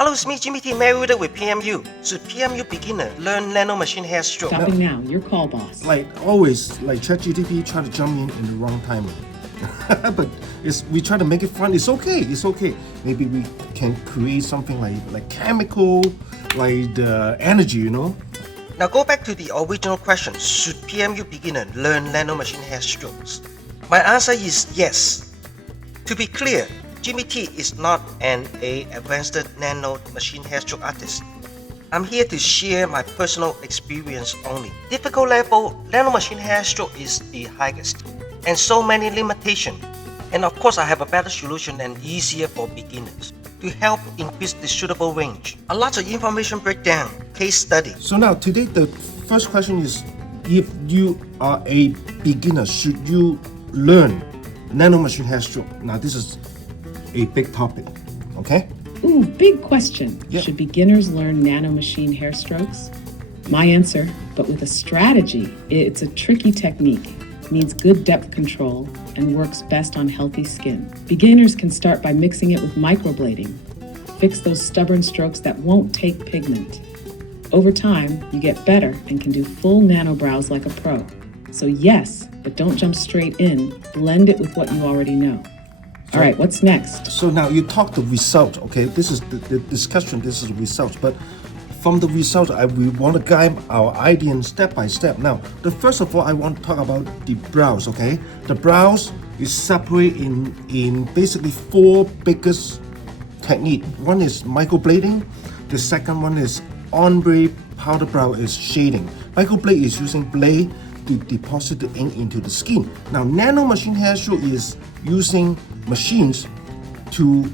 Hello, it's me, Jimmy T, Mayweather with PMU. Should PMU beginner learn Nano Machine Hair Stroke? Stopping now, your call, boss. Like always, like ChatGPT try to jump in the wrong timing. But we try to make it fun. It's okay. It's okay. Maybe we can create something like chemical, like the energy, you know. Now go back to the original question. Should PMU beginner learn Nano Machine Hair Strokes? My answer is yes. To be clear, Jimmy T is not an advanced Nano Machine Hair Stroke artist. I'm here to share my personal experience only. Difficult level, Nano Machine Hair Stroke is the highest, and so many limitations. And of course, I have a better solution and easier for beginners to help increase the suitable range. A lot of information breakdown, case study. So now today the first question is, if you are a beginner, should you learn Nano Machine Hair Stroke? Now this is a big topic, okay? Ooh, big question. Yeah. Should beginners learn Nano Machine Hair Strokes? My answer, but with a strategy. It's a tricky technique, needs good depth control, and works best on healthy skin. Beginners can start by mixing it with microblading. Fix those stubborn strokes that won't take pigment. Over time, you get better and can do full nano brows like a pro. So yes, but don't jump straight in. Blend it with what you already know. All right, what's next? So now you talk the result, okay? This is the discussion, this is the result. But from the result, we want to guide our idea step by step. Now, first of all, I want to talk about the brows, okay? The brows is separate in basically four biggest technique. One is microblading. The second one is Ombre Powder Brow is shading. Microblade is using blade to deposit the ink into the skin. Now, Nano Machine Hair Stroke is using machines to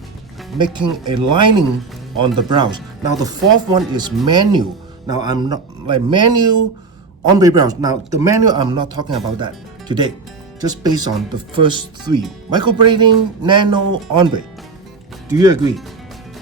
making a lining on the brows. Now, the fourth one is manual. Now, I'm not like manual ombre brows. Now, the manual, I'm not talking about that today. Just based on the first three: microblading, nano, ombre. Do you agree?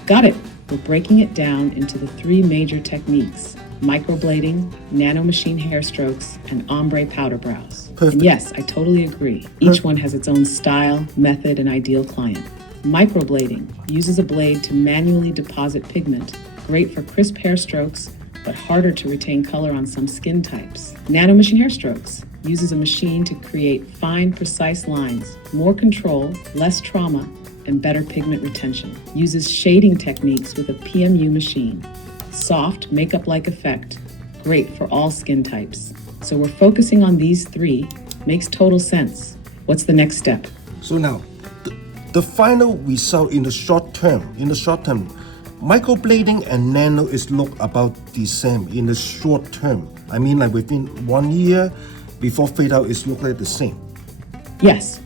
Got it. We're breaking it down into the three major techniques: microblading, Nano Machine Hair Strokes, and Ombre Powder Brows. Perfect. And yes, I totally agree. Each one has its own style, method, and ideal client. Microblading uses a blade to manually deposit pigment, great for crisp hair strokes, but harder to retain color on some skin types. Nano Machine Hair Strokes uses a machine to create fine, precise lines, more control, less trauma, and better pigment retention. Uses shading techniques with a PMU machine. Soft, makeup-like effect, great for all skin types. So we're focusing on these three, makes total sense. What's the next step? So now, the final result in the short term, microblading and nano is look about the same in the short term. I mean, like within 1 year, before fade out, it's look like the same. Yes.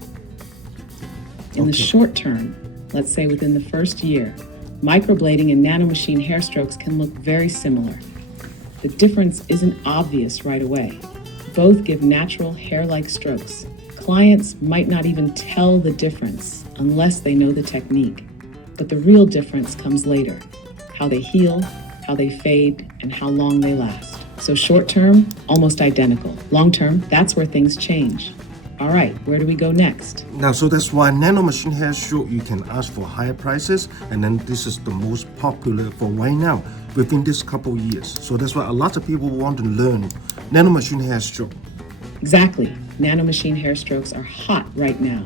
In the Okay. short term, let's say within the first year, microblading and Nano Machine Hair Strokes can look very similar. The difference isn't obvious right away. Both give natural hair-like strokes. Clients might not even tell the difference unless they know the technique. But the real difference comes later: how they heal, how they fade, and how long they last. So short term, almost identical. Long term, that's where things change. All right, where do we go next? Now, so that's why Nano Machine Hair Stroke, you can ask for higher prices, and then this is the most popular for right now within this couple years. So that's why a lot of people want to learn Nano Machine Hair Stroke. Exactly. Nano Machine Hair Strokes are hot right now.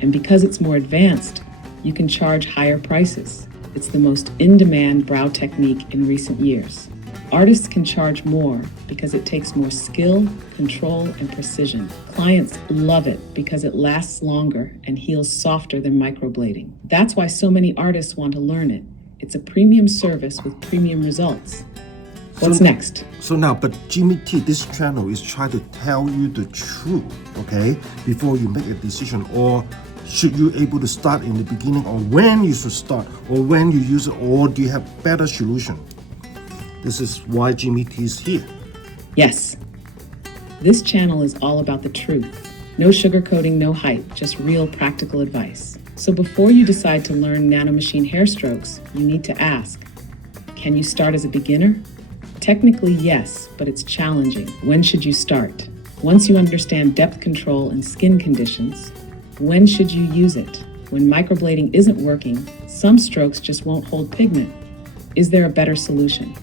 And because it's more advanced, you can charge higher prices. It's the most in-demand brow technique in recent years. Artists can charge more because it takes more skill, control, and precision. Clients love it because it lasts longer and heals softer than microblading. That's why so many artists want to learn it. It's a premium service with premium results. What's next? So now, but Jimmy T, this channel is trying to tell you the truth, okay, before you make a decision, or should you able to start in the beginning, or when you should start, or when you use it, or do you have better solution? This is why Jimmy T is here. Yes. This channel is all about the truth. No sugarcoating, no hype, just real practical advice. So before you decide to learn Nano Machine Hair Strokes, you need to ask, can you start as a beginner? Technically, yes, but it's challenging. When should you start? Once you understand depth control and skin conditions, when should you use it? When microblading isn't working, some strokes just won't hold pigment. Is there a better solution?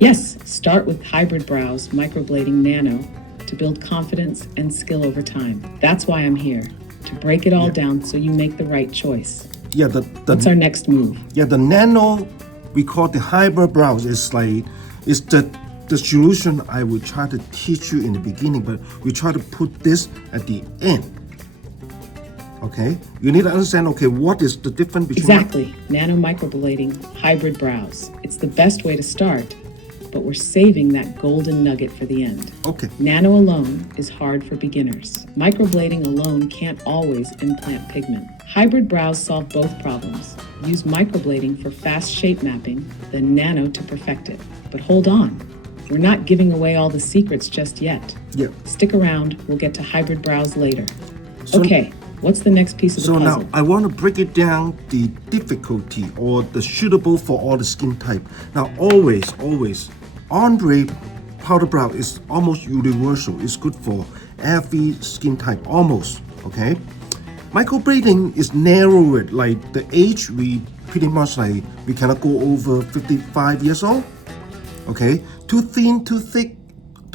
Yes, start with Hybrid Brows Microblading Nano to build confidence and skill over time. That's why I'm here, to break it all down so you make the right choice. Yeah, What's our next move? yeah, the nano, we call the hybrid brows, is the solution I will try to teach you in the beginning, but we try to put this at the end. Okay, you need to understand, okay, what is the difference between Exactly. Nano microblading hybrid brows. It's the best way to start, but we're saving that golden nugget for the end. Okay, Nano alone is hard for beginners. Microblading alone can't always implant pigment. Hybrid brows solve both problems. Use microblading for fast shape mapping, then nano to perfect it. But hold on, we're not giving away all the secrets just yet. yeah. Stick around, we'll get to hybrid brows later. So- Okay, what's the next piece of the So puzzle? now I want to break it down the difficulty or the suitable for all the skin type. Now always, Ombre Powder Brow is almost universal. It's good for every skin type, almost, okay? Microblading is narrowed, like the age we pretty much like, we cannot go over 55 years old, okay? Too thin, too thick,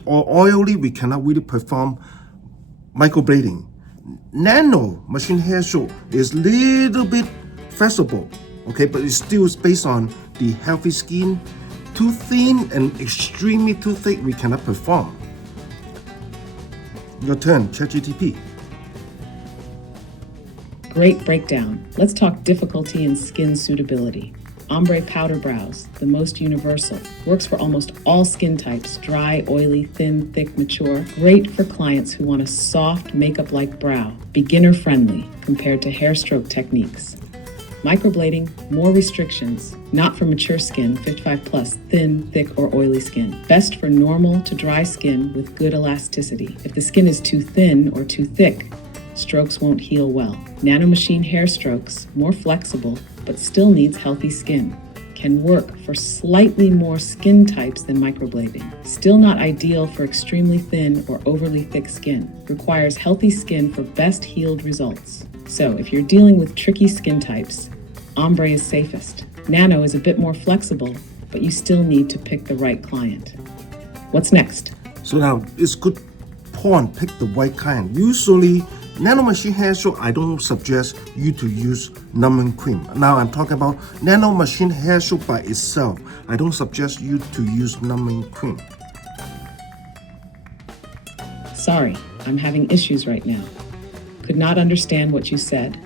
or oily, we cannot really perform microblading. Nano Machine Hair Stroke is little bit flexible, okay, but it's still based on the healthy skin. Too thin and extremely too thick, we cannot perform. Your turn, ChatGPT. Great breakdown. Let's talk difficulty and skin suitability. Ombre Powder Brows, the most universal, works for almost all skin types, dry, oily, thin, thick, mature. Great for clients who want a soft, makeup-like brow. Beginner-friendly compared to hair stroke techniques. Microblading, more restrictions. Not for mature skin, 55 plus, thin, thick, or oily skin. Best for normal to dry skin with good elasticity. If the skin is too thin or too thick, strokes won't heal well. Nano Machine Hair Strokes, more flexible, but still needs healthy skin. Can work for slightly more skin types than microblading. Still not ideal for extremely thin or overly thick skin. Requires healthy skin for best healed results. So if you're dealing with tricky skin types, Ombre is safest. Nano is a bit more flexible, but you still need to pick the right client. What's next? So now it's good point, pick the right kind. Usually, Nano Machine Hair Stroke, I don't suggest you to use numbing cream. Now I'm talking about Nano Machine Hair Stroke by itself. I don't suggest you to use numbing cream. Sorry, I'm having issues right now. Could not understand what you said.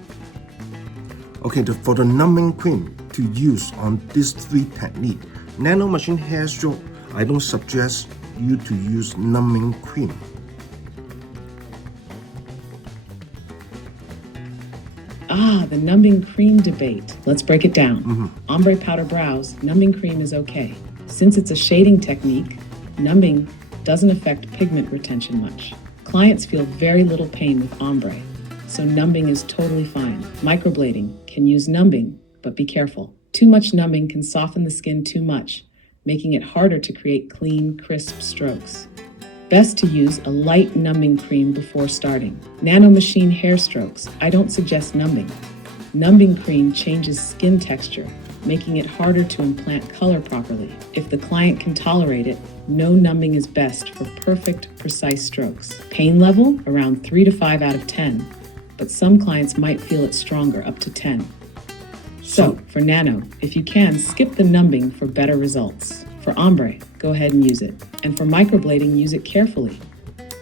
Okay, for the numbing cream to use on these three techniques, Nano Machine Hair Stroke, I don't suggest you to use numbing cream. The numbing cream debate. Let's break it down. Ombre Powder Brows, numbing cream is okay. Since it's a shading technique, numbing doesn't affect pigment retention much. Clients feel very little pain with ombre, so numbing is totally fine. Microblading can use numbing, but be careful. Too much numbing can soften the skin too much, making it harder to create clean, crisp strokes. Best to use a light numbing cream before starting. Nano Machine Hair Strokes, I don't suggest numbing. Numbing cream changes skin texture, making it harder to implant color properly. If the client can tolerate it, no numbing is best for perfect, precise strokes. Pain level, around 3 to 5 out of 10, but some clients might feel it stronger, up to 10. So, for Nano, if you can, skip the numbing for better results. For Ombre, go ahead and use it. And for microblading, use it carefully.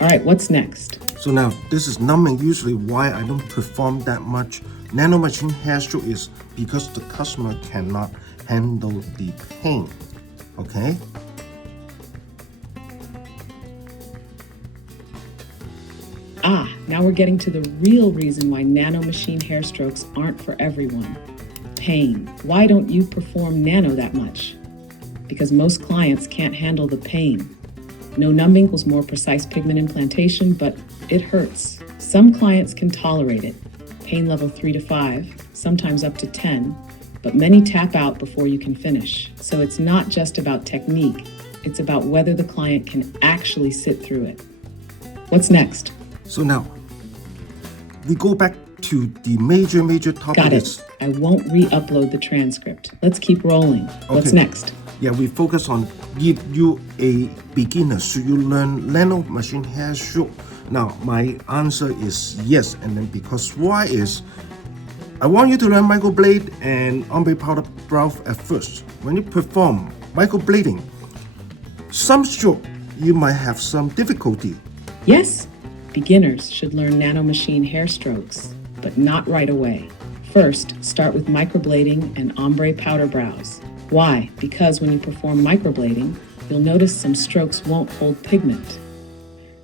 All right, what's next? So now, this is numbing usually why I don't perform that much. Nano Machine Hair Stroke is because the customer cannot handle the pain, okay? Now we're getting to the real reason why Nano Machine Hair Strokes aren't for everyone. Pain. Why don't you perform Nano that much? Because most clients can't handle the pain. No numbing equals more precise pigment implantation, but it hurts. Some clients can tolerate it. Pain level 3 to 5, sometimes up to 10, but many tap out before you can finish. So it's not just about technique, it's about whether the client can actually sit through it. What's next? So now, we go back to the major topic. Got it. I won't re-upload the transcript. Let's keep rolling. What's Okay. next? Yeah, we focus on give you a beginner. Should you learn Nano Machine Hair Stroke? Now, my answer is yes, and then because why is, I want you to learn microblade and ombre powder brows at first. When you perform microblading, some stroke you might have some difficulty. Yes, beginners should learn Nano Machine Hair Strokes, but not right away. First, start with microblading and ombre powder brows. Why? Because when you perform microblading, you'll notice some strokes won't hold pigment.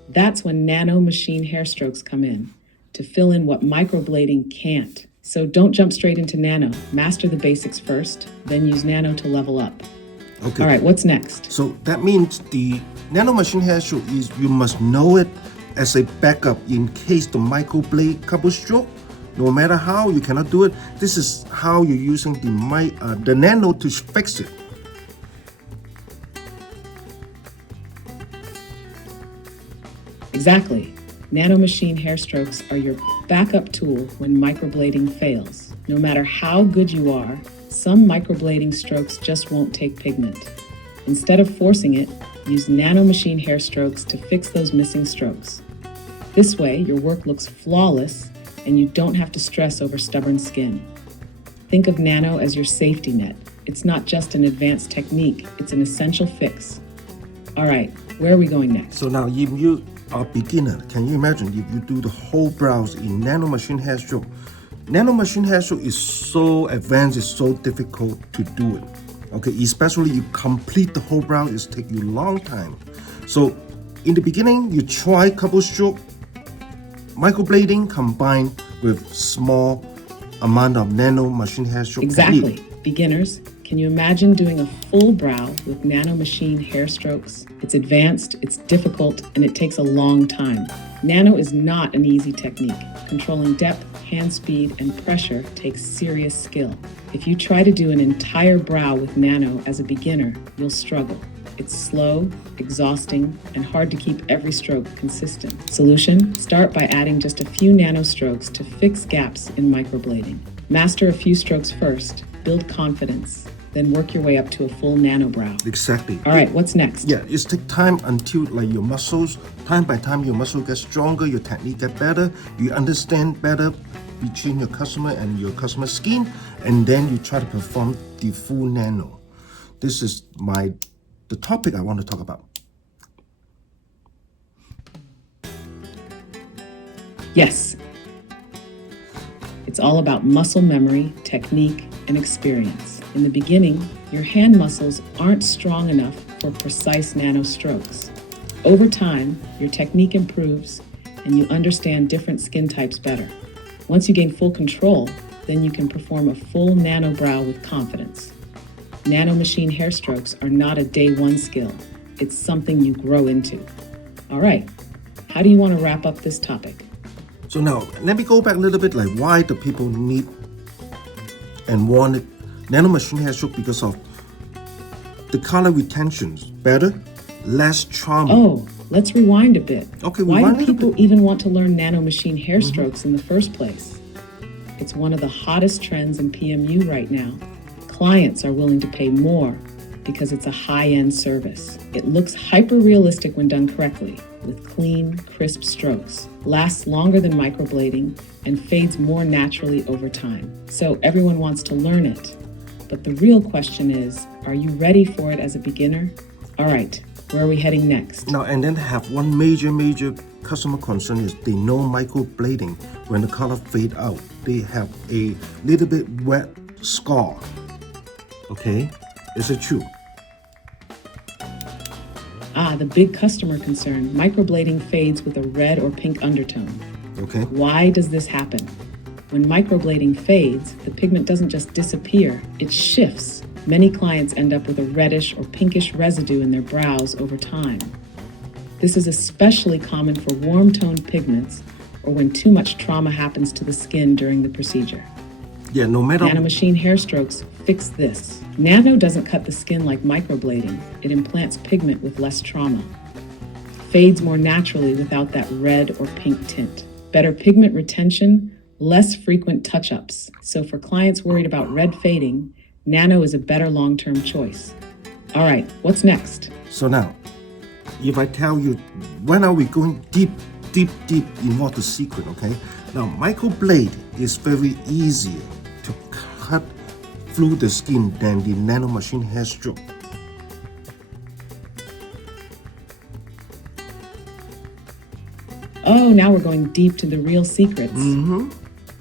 That's when Nano Machine Hair Strokes come in, to fill in what microblading can't. So don't jump straight into Nano. Master the basics first, then use Nano to level up. Okay. All right, what's next? So that means the Nano Machine Hair Stroke is you must know it as a backup in case the microblade couple stroke. No matter how you cannot do it, this is how you're using the Nano to fix it. Exactly. Nano Machine Hair Strokes are your backup tool when microblading fails. No matter how good you are, some microblading strokes just won't take pigment. Instead of forcing it, use Nano Machine Hair Strokes to fix those missing strokes. This way, your work looks flawless and you don't have to stress over stubborn skin. Think of Nano as your safety net. It's not just an advanced technique, it's an essential fix. All right, where are we going next? So now if you are beginner, can you imagine if you do the whole brows in Nano Machine Hair Stroke? Nano Machine Hair Stroke is so advanced, it's so difficult to do it. Okay, especially you complete the whole brow, it's take you a long time. So in the beginning, you try couple stroke microblading combined with small amount of Nano Machine Hair Stroke Exactly. technique. Beginners, can you imagine doing a full brow with Nano Machine Hair Strokes? It's advanced, it's difficult, and it takes a long time. Nano is not an easy technique. Controlling depth, hand speed, and pressure takes serious skill. If you try to do an entire brow with Nano as a beginner, you'll struggle. It's slow, exhausting, and hard to keep every stroke consistent. Solution? Start by adding just a few Nano strokes to fix gaps in microblading. Master a few strokes first, build confidence, then work your way up to a full Nano brow. Exactly. All right, what's next? Yeah, it takes time until like your muscles, time by time your muscle gets stronger, your technique get better, you understand better between your customer and your customer's skin, and then you try to perform the full Nano. This is the topic I want to talk about. Yes. It's all about muscle memory, technique, and experience. In the beginning, your hand muscles aren't strong enough for precise Nano strokes. Over time, your technique improves and you understand different skin types better. Once you gain full control, then you can perform a full Nano brow with confidence. Nano Machine Hair Strokes are not a day one skill. It's something you grow into. All right, how do you want to wrap up this topic? So now, let me go back a little bit like why the people need and wanted Nano Machine Hair Stroke because of the color retentions better, less trauma. Oh, let's rewind a bit. Okay, Why rewind do a little people bit. even want to learn Nano Machine Hair Strokes in the first place? It's one of the hottest trends in PMU right now. Clients are willing to pay more because it's a high-end service. It looks hyper-realistic when done correctly, with clean, crisp strokes, lasts longer than microblading, and fades more naturally over time. So everyone wants to learn it. But the real question is, are you ready for it as a beginner? All right, where are we heading next? Now, and then have one major customer concern is they know microblading when the color fade out. They have a little bit wet scar. Okay, is it true? Ah, the big customer concern. Microblading fades with a red or pink undertone. Okay. Why does this happen? When microblading fades, the pigment doesn't just disappear, it shifts. Many clients end up with a reddish or pinkish residue in their brows over time. This is especially common for warm-toned pigments or when too much trauma happens to the skin during the procedure. Yeah, no matter. Nano Machine Hair Strokes fix this. Nano doesn't cut the skin like microblading. It implants pigment with less trauma. Fades more naturally without that red or pink tint. Better pigment retention less frequent touch-ups. So for clients worried about red fading, Nano is a better long-term choice. All right, what's next? So now, if I tell you, when are we going deep in what the secret, okay? Now, microblade is very easier to cut through the skin than the Nano Machine Hair Stroke. Oh, now we're going deep to the real secrets.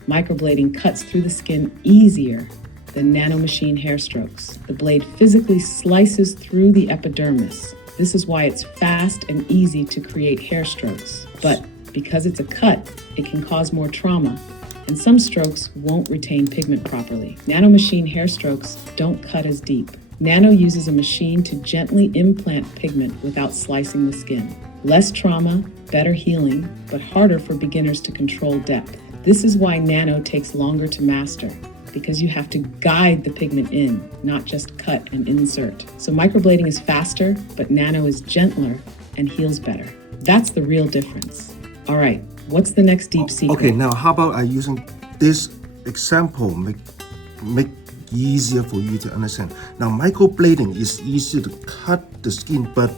Microblading cuts through the skin easier than Nano Machine Hair Strokes. The blade physically slices through the epidermis. This is why it's fast and easy to create hair strokes. But because it's a cut, it can cause more trauma, and some strokes won't retain pigment properly. Nano Machine Hair Strokes don't cut as deep. Nano uses a machine to gently implant pigment without slicing the skin. Less trauma, better healing, but harder for beginners to control depth. This is why Nano takes longer to master, because you have to guide the pigment in, not just cut and insert. So microblading is faster, but Nano is gentler and heals better. That's the real difference. All right, what's the next deep secret? Okay, now how about I using this example make easier for you to understand. Now, microblading is easy to cut the skin, but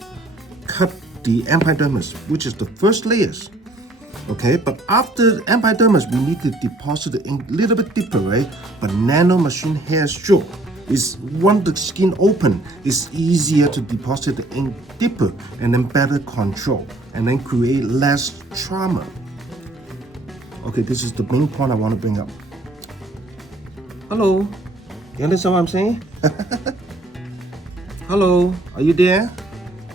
cut the epidermis, which is the first layers. Okay, but after epidermis, we need to deposit the ink a little bit deeper, right? But Nano Machine Hair Stroke is once the skin open, it's easier to deposit the ink deeper and then better control and then create less trauma. Okay, this is the main point I want to bring up. Hello, you understand what I'm saying? Hello, are you there?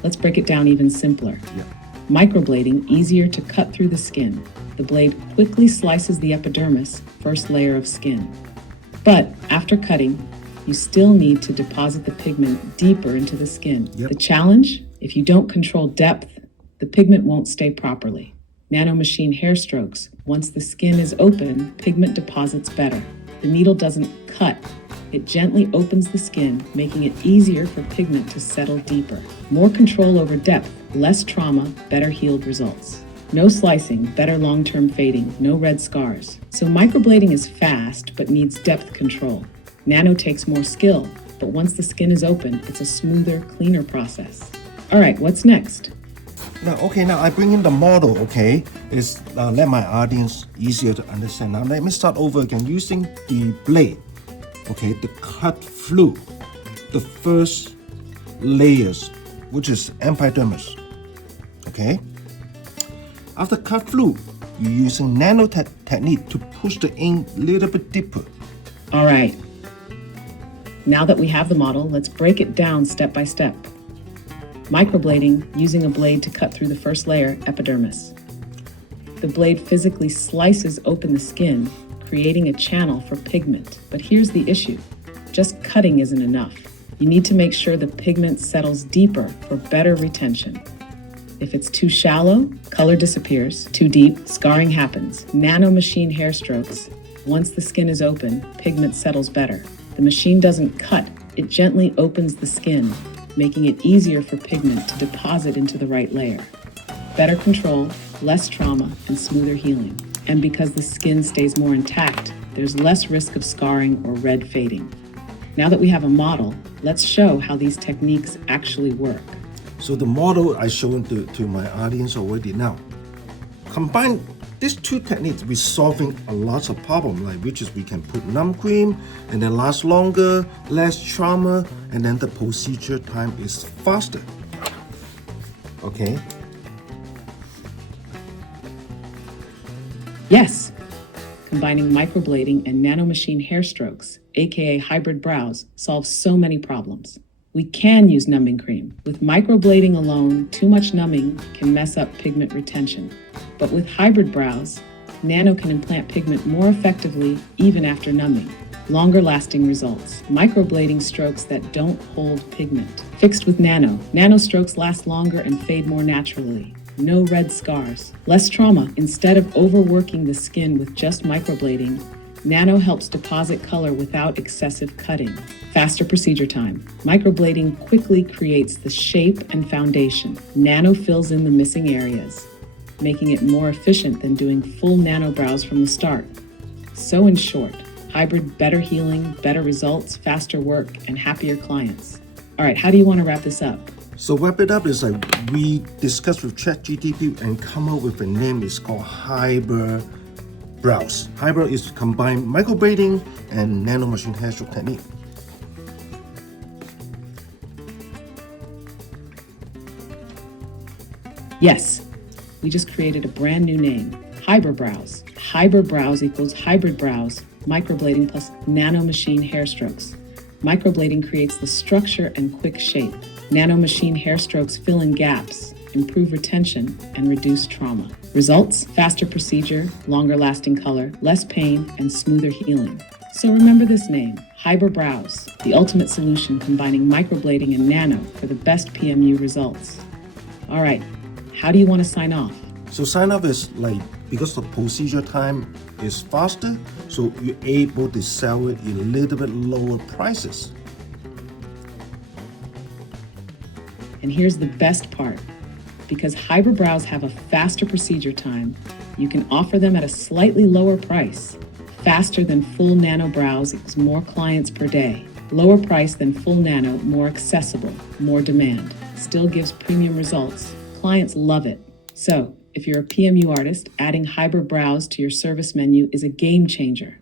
Let's break it down even simpler. Yeah. Microblading easier to cut through the skin. The blade quickly slices the epidermis, first layer of skin. But after cutting, you still need to deposit the pigment deeper into the skin. Yep. The challenge? If you don't control depth, the pigment won't stay properly. Nano Machine Hair Strokes. Once the skin is open, pigment deposits better. The needle doesn't cut. It gently opens the skin, making it easier for pigment to settle deeper. More control over depth, less trauma, better healed results. No slicing, better long-term fading, no red scars. So microblading is fast, but needs depth control. Nano takes more skill, but once the skin is open, it's a smoother, cleaner process. All right, what's next? Now I bring in the model, okay? It's let my audience easier to understand. Now let me start over again using the blade, okay, to cut through the first layers, which is epidermis, okay? After cut through, you're using nano technique to push the ink a little bit deeper. All right. Now that we have the model, let's break it down step by step. Microblading, using a blade to cut through the first layer, epidermis. The blade physically slices open the skin, creating a channel for pigment. But here's the issue. Just cutting isn't enough. You need to make sure the pigment settles deeper for better retention. If it's too shallow, color disappears. Too deep, scarring happens. Nano Machine Hair Strokes. Once the skin is open, pigment settles better. The machine doesn't cut, it gently opens the skin, making it easier for pigment to deposit into the right layer. Better control, less trauma, and smoother healing. And because the skin stays more intact, there's less risk of scarring or red fading. Now that we have a model, let's show how these techniques actually work. So the model I shown to my audience already. Now, combine these two techniques with solving a lot of problems, like which is we can put numb cream and then last longer, less trauma, and then the procedure time is faster. Okay. Yes, combining microblading and Nano Machine Hair Strokes, aka hybrid brows, solves so many problems. We can use numbing cream. With microblading alone, too much numbing can mess up pigment retention. But with hybrid brows, Nano can implant pigment more effectively even after numbing. Longer lasting results. Microblading strokes that don't hold pigment. Fixed with Nano. Nano strokes last longer and fade more naturally. No red scars. Less trauma. Instead of overworking the skin with just microblading, Nano helps deposit color without excessive cutting. Faster procedure time. Microblading quickly creates the shape and foundation. Nano fills in the missing areas, making it more efficient than doing full nano brows from the start. So in short, hybrid, better healing, better results, faster work, and happier clients. All right, how do you want to wrap this up? So wrap it up is like we discussed with ChatGPT and come up with a name. It's called Hybrid Brows. Hybrid is combined microblading and nano machine hair stroke technique. Yes, we just created a brand new name, Hybrid Brows. Hybrid Brows equals hybrid brows, microblading plus Nano Machine Hair Strokes. Microblading creates the structure and quick shape. Nano Machine Hair Strokes fill in gaps, improve retention, and reduce trauma. Results: faster procedure, longer lasting color, less pain, and smoother healing. So remember this name, Hybrid Brows, the ultimate solution combining microblading and nano for the best PMU results. All right, how do you want to sign off? So sign up is like, because the procedure time is faster, so you're able to sell it in a little bit lower prices. And here's the best part. Because hybrid brows have a faster procedure time, you can offer them at a slightly lower price. Faster than full nano brows equals more clients per day. Lower price than full nano, more accessible, more demand. Still gives premium results. Clients love it. So, if you're a PMU artist, adding hybrid brows to your service menu is a game changer.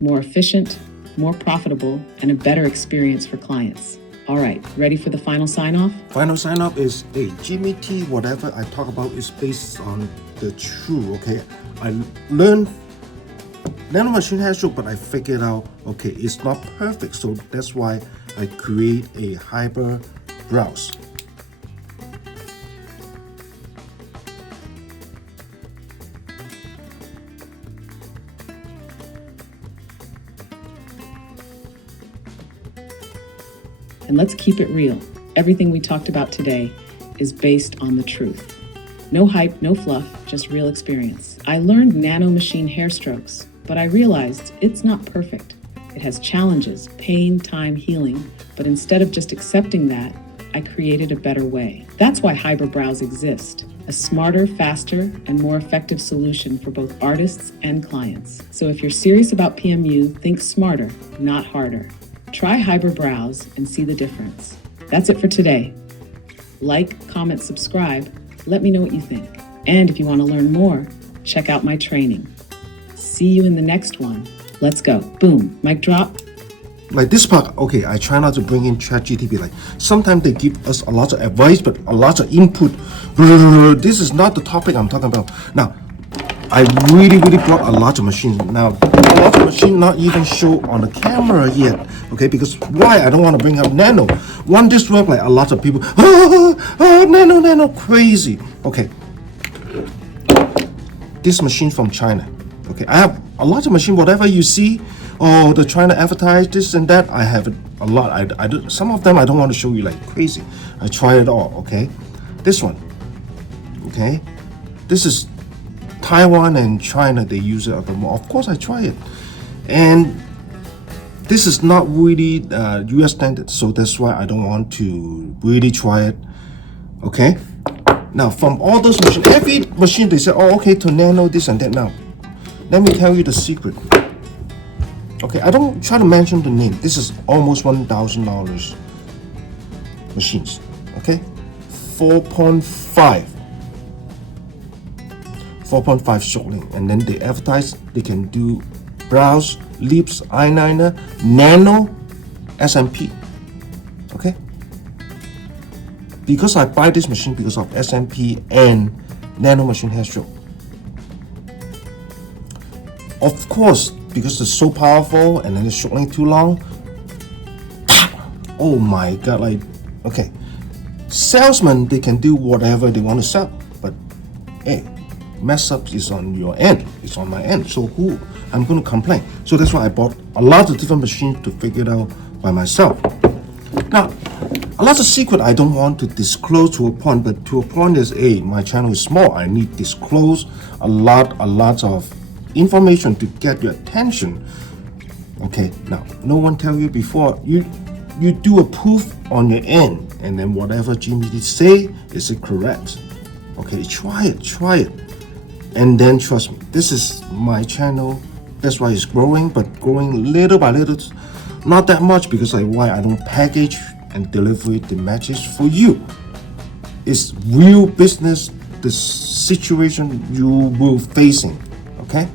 More efficient, more profitable, and a better experience for clients. All right, ready for the final sign-off? Final sign up is, hey, Jimmy T, whatever I talk about is based on the true, okay? I learned Nano Machine Hair Stroke, but I figured out, okay, it's not perfect, so that's why I create a hybrid brows. And let's keep it real. Everything we talked about today is based on the truth. No hype, no fluff, just real experience. I learned Nano Machine Hair Strokes, but I realized it's not perfect. It has challenges, pain, time, healing, but instead of just accepting that, I created a better way. That's why hybrid brows exist. A smarter, faster, and more effective solution for both artists and clients. So if you're serious about PMU, think smarter, not harder. Try hybrid brows and see the difference. That's it for today. Like, comment, subscribe. Let me know what you think. And if you want to learn more, check out my training. See you in the next one. Let's go. Boom. Mic drop. Like this part, okay, I try not to bring in ChatGPT. Like sometimes they give us a lot of advice, but a lot of input. This is not the topic I'm talking about. Now, I really brought a lot of machines. Now, a lot of machines not even show on the camera yet. Okay, because why? I don't want to bring up Nano. One this work, like a lot of people, Nano, crazy. Okay, this machine from China. Okay, I have a lot of machine. Whatever you see, oh, they're trying to advertise this and that. I have it a lot. I do, some of them I don't want to show you like crazy. I try it all. Okay, this one. Okay, this is Taiwan and China. They use it at the more. Of course, I try it, and this is not really US standard, so that's why I don't want to really try it. Okay, now from all those machines, every machine they say, oh, okay, to nano this and that. Now let me tell you the secret. Okay, I don't try to mention the name. This is almost $1,000 machines. Okay, 4.5 stroke length, and then they advertise they can do brows, lips, eyeliner, nano, SMP. Okay, because I buy this machine because of SMP and Nano Machine Hair Stroke. Of course, because it's so powerful and then it's stroke length too long. Oh my god, like, okay, salesmen, they can do whatever they want to sell, but hey, mess up is on your end, it's on my end, so who I'm going to complain? So that's why I bought a lot of different machines to figure it out by myself. Now, a lot of secret I don't want to disclose to a point, but to a point is, hey, my channel is small, I need to disclose a lot of information to get your attention. Okay, now no one tell you before, you do a proof on your end, and then whatever Jimmy did say, is it correct? Okay, try it, and then trust me, this is my channel That's why it's growing, but growing little by little. Not that much because why I don't package and deliver the message for you. It's real business, the situation you will facing. Okay?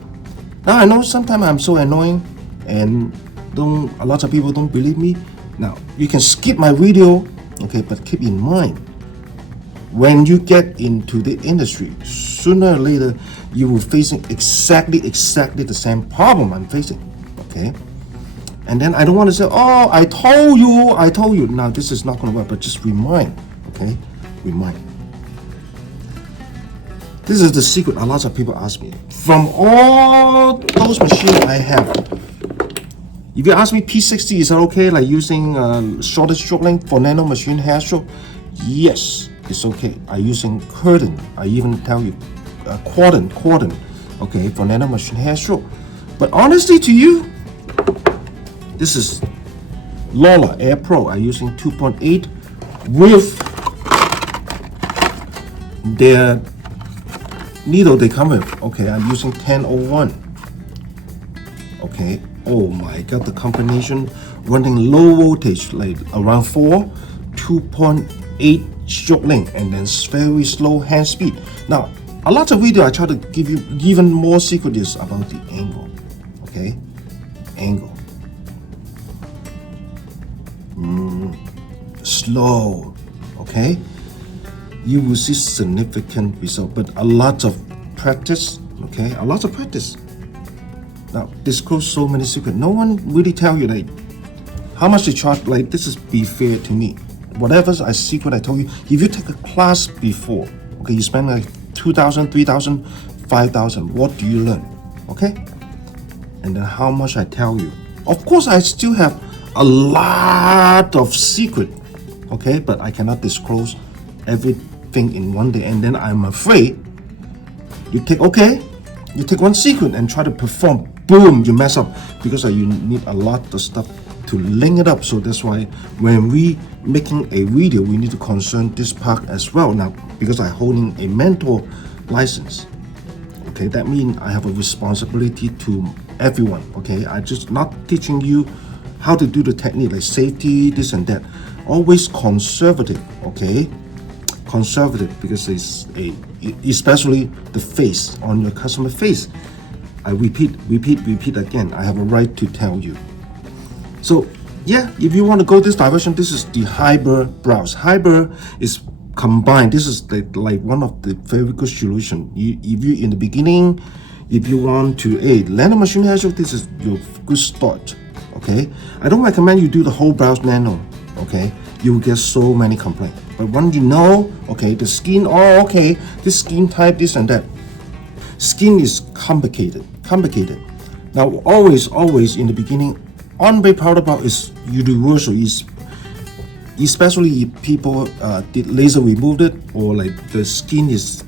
Now I know sometimes I'm so annoying and a lot of people don't believe me. Now you can skip my video, okay, but keep in mind, when you get into the industry, sooner or later you will facing exactly the same problem I'm facing. Okay? And then I don't want to say, oh, I told you. Now this is not going to work, but just remind, okay? Remind. This is the secret a lot of people ask me. From all those machines I have, if you ask me P60, is that okay? Like using shorter stroke length for Nano Machine Hair Stroke? Yes, it's okay. I'm using curtain. I even tell you, quadrant, okay, for Nano Machine Hair Stroke. But honestly to you, this is Lola Air Pro. I'm using 2.8 with their needle they come with. Okay, I'm using 1001. Okay, oh my god, the combination running low voltage like around 2.8 stroke length, and then very slow hand speed. Now, a lot of video I try to give you even more secrets about the angle. Okay, angle. Slow. Okay, you will see significant result, but a lot of practice. Okay, a lot of practice. Now, disclose so many secrets. No one really tell you like how much they charge. Like, this is be fair to me. Whatever's a secret I told you, if you take a class before, okay, you spend like 2,000, 3,000, 5,000. What do you learn? Okay, and then how much I tell you. Of course, I still have a lot of secret. Okay, but I cannot disclose everything in one day, and then I'm afraid you take one secret and try to perform, boom, you mess up, because you need a lot of stuff to link it up. So that's why when we making a video, we need to concern this part as well. Now, because I'm holding a mentor license, okay, that means I have a responsibility to everyone. Okay, I just not teaching you how to do the technique like safety, this and that. Always conservative, okay? Conservative, because it's especially the face, on your customer face. I repeat again, I have a right to tell you. So yeah, if you want to go this direction, this is the hybrid brows. Hybrid is combined. This is like one of the very good solution. If you in the beginning, if you want to Nano Machine Hair Stroke, this is your good start. Okay, I don't recommend you do the whole brows nano. Okay, you will get so many complaints. But when you know, okay, the skin, oh, okay, this skin type, this and that. Skin is complicated. Now, always in the beginning, Ombre Powder Brows is universal. Especially if people did laser removed it, or like the skin is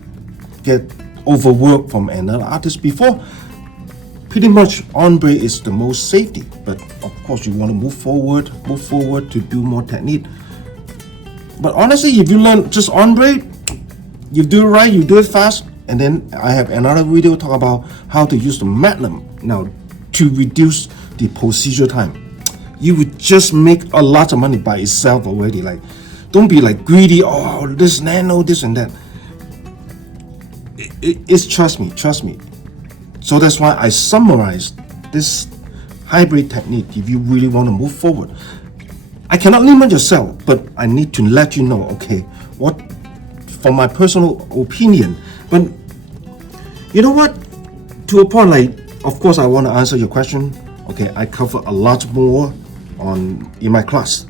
get overworked from another artist before. Pretty much Ombre is the most safety, but of course you want to move forward to do more technique. But honestly, if you learn just Ombre, you do it right, you do it fast, and then I have another video talk about how to use the Magnum now to reduce the procedure time. You would just make a lot of money by itself already. Like, don't be like greedy, oh, this nano, this and that. It's trust me. So that's why I summarized this hybrid technique if you really want to move forward. I cannot limit yourself, but I need to let you know, okay, what, from my personal opinion. But you know what? To a point, like, of course, I want to answer your question. Okay, I cover a lot more in my class.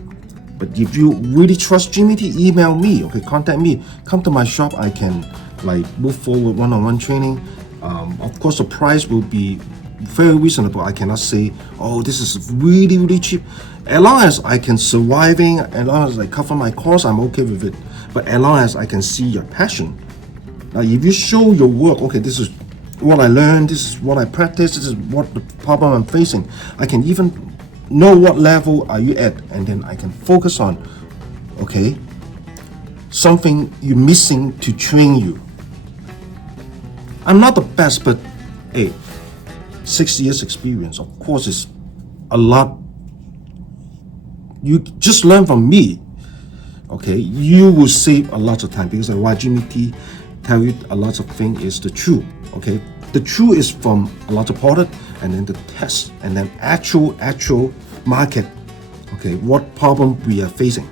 But if you really trust Jimmy T, email me, okay, contact me, come to my shop. I can like move forward one-on-one training. Of course, the price will be very reasonable. I cannot say, oh, this is really cheap. As long as I can surviving, as long as I cover my cost, I'm okay with it. But as long as I can see your passion. Now, if you show your work, okay, this is what I learned, this is what I practice, this is what the problem I'm facing. I can even know what level are you at, and then I can focus on, okay, something you're missing to train you. I'm not the best, but hey, 6 years experience. Of course, it's a lot. You just learn from me. Okay, you will save a lot of time, because why Jimmy T tell you a lot of things is the truth. Okay, the truth is from a lot of product, and then the test, and then actual market. Okay, what problem we are facing.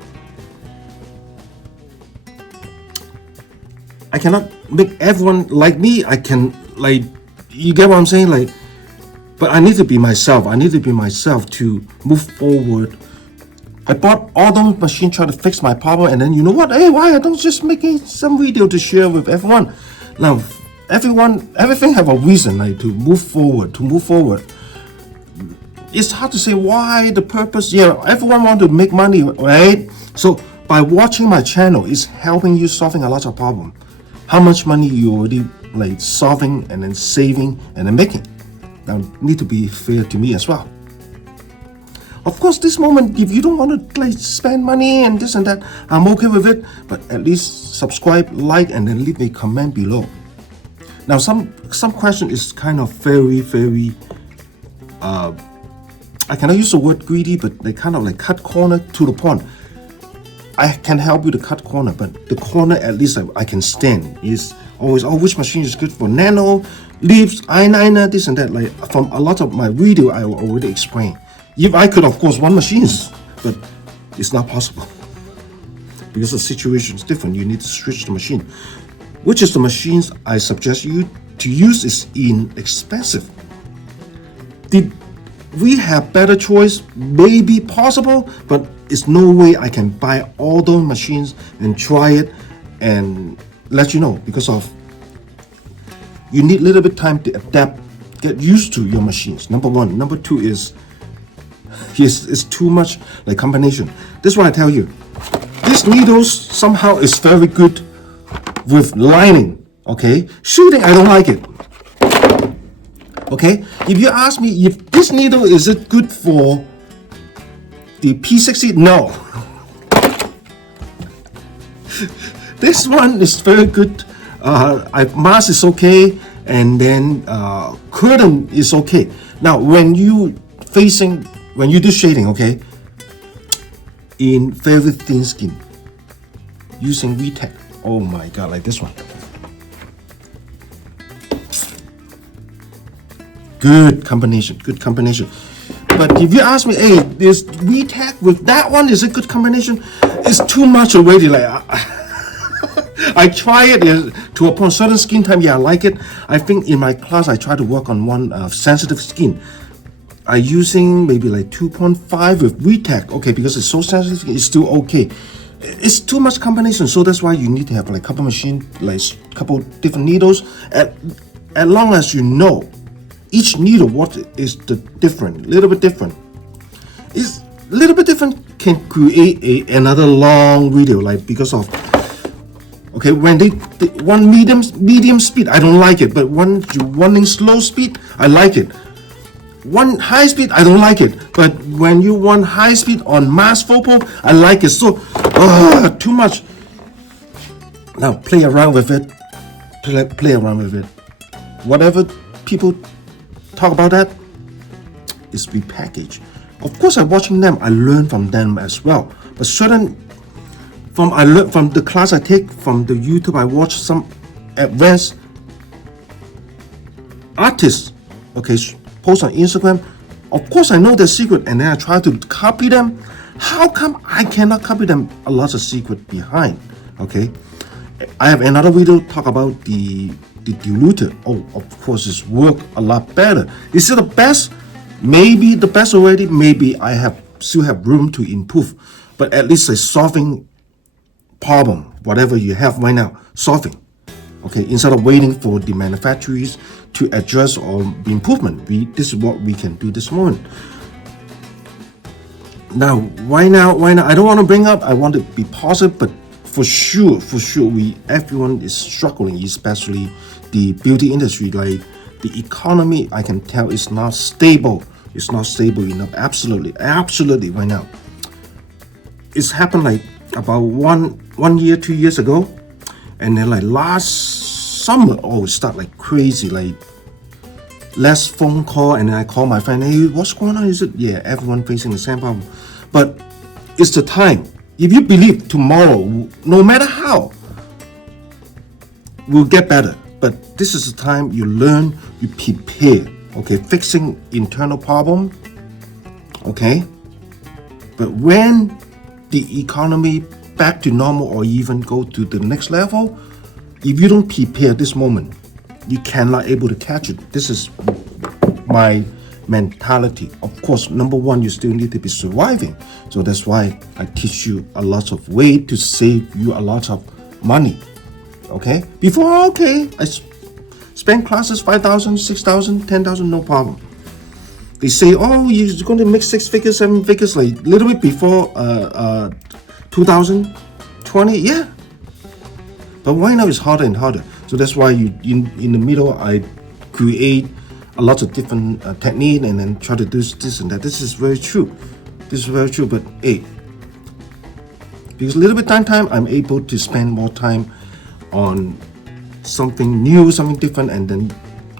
I cannot make everyone like me. I can, like, you get what I'm saying, like, but I need to be myself. I need to be myself to move forward. I bought all those machines trying to fix my problem, and then you know what? Hey, why I don't just making some video to share with everyone? Now, everything have a reason, like, to move forward. It's hard to say why the purpose. Yeah, everyone want to make money, right? So by watching my channel, is helping you solving a lot of problem. How much money you already like solving, and then saving, and then making. Now need to be fair to me as well. Of course, this moment, if you don't want to like spend money and this and that, I'm okay with it. But at least subscribe, like, and then leave a comment below. Now, some question is kind of very, I cannot use the word greedy, but they kind of like cut corner to the point. I can help you to cut corner, but the corner at least I can stand. Is always, oh, which machine is good for nano, lips, eyeliner, this and that. Like from a lot of my video, I will already explain. If I could, of course, one machines, but it's not possible because the situation is different. You need to switch the machine. Which is the machines I suggest you to use is inexpensive. Did we have better choice? Maybe possible, but it's no way I can buy all those machines and try it and let you know, because of you need a little bit time to adapt, get used to your machines. Number one. Number two is it's too much like combination. This is what I tell you. This needles somehow is very good with lining. Okay, shooting I don't like it. Okay, if you ask me if this needle is it good for the P60, no. This one is very good. Mask is okay, and then curtain is okay. Now when you do shading, okay, in very thin skin, using VTech, oh my god, like this one. Good combination. But if you ask me, hey, this VTech with that one, is a good combination? It's too much already. Like I try it to upon certain skin time. Yeah, I like it. I think in my class I try to work on one sensitive skin. I using maybe like 2.5 with VTech. Okay, because it's so sensitive, it's still okay. It's too much combination, so that's why you need to have like couple machine, like couple different needles. As long as you know each needle what is the different, little bit different. Is little bit different can create another long video, like because of okay, when they one medium speed I don't like it, but when you running slow speed I like it. One high speed I don't like it, but when you want high speed on mass photo I like it. So too much. Now play around with it. Play around with it. Whatever people talk about that is repackaged. Of course, I'm watching them. I learn from them as well. But I learn from the class I take from the YouTube. I watch some advanced artists. Okay, post on Instagram. Of course, I know their secret, and then I try to copy them. How come I cannot copy them? A lot of secret behind. Okay, I have another video talk about the diluted. Oh, of course, it's work a lot better. Is it the best? Maybe the best already. Maybe I still have room to improve. But at least it's solving problem, whatever you have right now, solving. Okay, instead of waiting for the manufacturers to address or improvement, this is what we can do this morning. Now, why now? I don't want to bring up. I want to be positive, but for sure, everyone is struggling, especially the beauty industry. Like the economy, I can tell is not stable. It's not stable enough. Absolutely right now. It's happened like about one year, 2 years ago, and then like last summer, it start like crazy. Like less phone call, and then I call my friend, hey, what's going on? Is it? Yeah, everyone facing the same problem. But it's the time. If you believe tomorrow, no matter how, will get better. But this is the time you learn, you prepare. Okay, fixing internal problem. Okay, but when the economy back to normal or even go to the next level, if you don't prepare this moment, you cannot able to catch it. This is my mentality. Of course, number one, you still need to be surviving. So that's why I teach you a lot of way to save you a lot of money. Okay, before, okay, I spend classes 5,000, 6,000, 10,000, no problem. They say, oh, you're going to make 6 figures, 7 figures, like a little bit before 2020, yeah. But right now it's harder and harder. So that's why you in the middle, I create a lot of different technique and then try to do this and that. This is very true. This is very true. But hey, because a little bit time, I'm able to spend more time on something new, something different, and then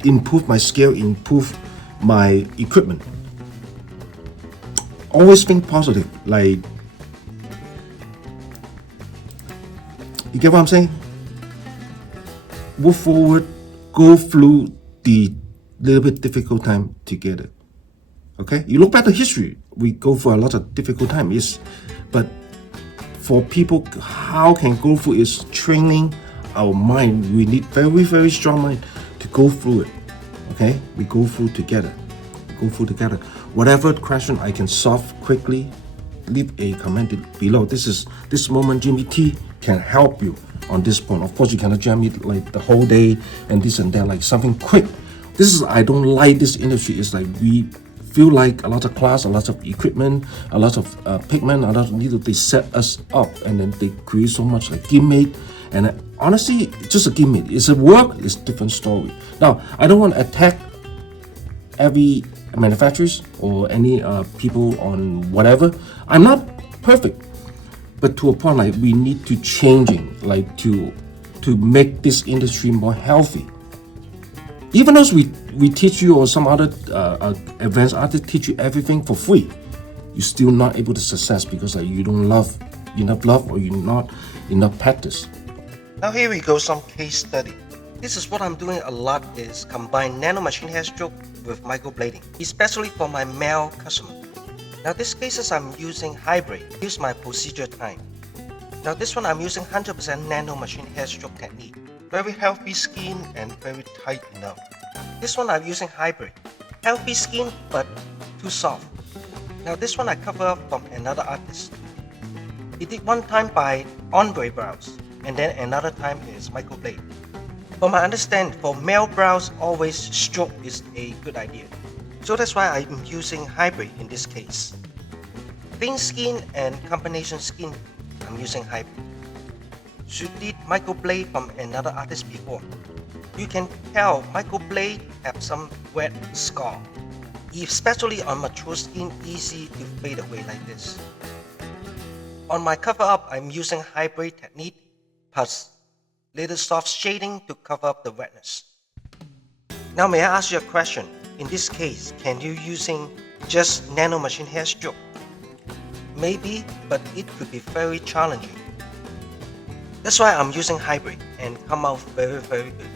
improve my skill, improve my equipment. Always think positive. Like, you get what I'm saying? Move forward, go through the little bit difficult time together. Okay? You look back at history, we go for a lot of difficult time, yes. But for people, how can go through is training our mind. We need very, very strong mind to go through it. Okay? We go through together. Go through together. Whatever question I can solve quickly, leave a comment below. This moment Jimmy T can help you on this point. Of course, you cannot jam it like the whole day and this and that, like something quick. This is, I don't like this industry. It's like we feel like a lot of class, a lot of equipment, a lot of pigment, a lot of needle. They set us up and then they create so much like gimmick. And honestly, it's just a gimmick. It's a work, it's a different story. Now, I don't want to attack every manufacturers or any people on whatever. I'm not perfect, but to a point, like we need to changing, like to make this industry more healthy. Even though we teach you or some other advanced artists teach you everything for free, you're still not able to success because you don't love enough love or you're not enough practice. Now here we go, some case study. This is what I'm doing a lot is combine Nano Machine Hair Stroke with microblading, especially for my male customer. Now this cases I'm using hybrid, use my procedure time. Now this one I'm using 100% Nano Machine Hair Stroke technique. Very healthy skin and very tight enough. This one I'm using hybrid, healthy skin but too soft. Now this one I cover up from another artist. He did one time by Ombre Brows and then another time is microblade. From my understanding, for male brows, always stroke is a good idea. So that's why I'm using hybrid in this case. Thin skin and combination skin, I'm using hybrid. She did microblade from another artist before. You can tell microblade have some wet scar, especially on mature skin, easy to fade away like this. On my cover up, I'm using hybrid technique plus little soft shading to cover up the wetness. Now may I ask you a question? In this case, can you using just Nano Machine Hair Stroke? Maybe, but it could be very challenging. That's why I'm using hybrid and come out very, very good.